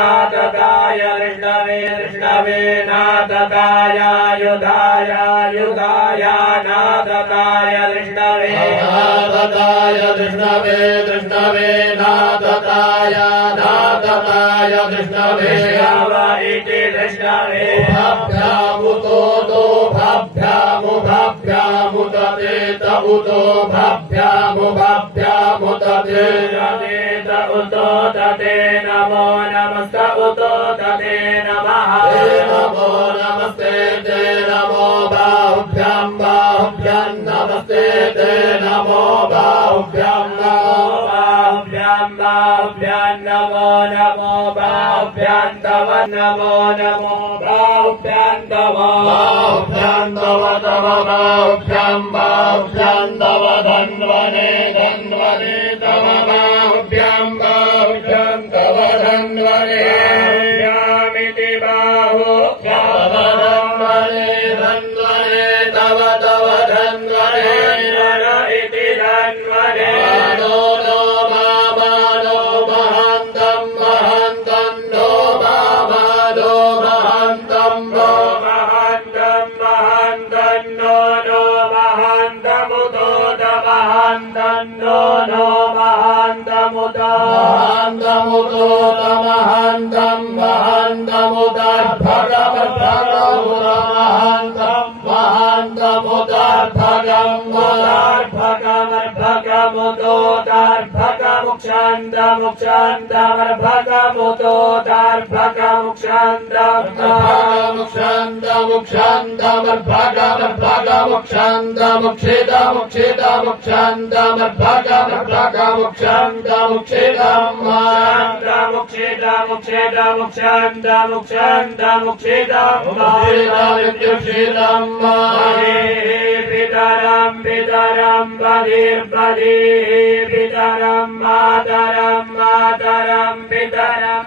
नादताय विष्णवे विष्णवे नादताय युधाय युधाय नादताय विष्णवे नादताय विष्णवे विष्णवे नादताय नादताय विष्णवे इति विष्णवे भाभ्यामुतो तो भाभ्यामुतते तबुतो भाभ्यामुतते उतो तते नमो नमस्त उतो तते नमः नमो नमस्ते ते नमो बाहुभ्यां बाहुभ्यां नमस्ते ते नमो बाहुभ्यां बाहुभ्यां बाहुभ्यां नमो नमो बाहुभ्यां तव नमो नमो बाहुभ्यां तव तव बाहुभ्यां तव धन्वने धन्वने तव बाहुभ्यां तव धन्वने यामिति बाहुभ्यां धन्वने धन्वने तव धन्वने इति धन्वने नो मानो महान्तं महान्तं नो मानो महान्तं नो महान्तं महान्तं नो महान्तमुतो महान्तं नो महान्तमुतो महान्तं पितरं पितरं पितरं मातरं मातरं पितरं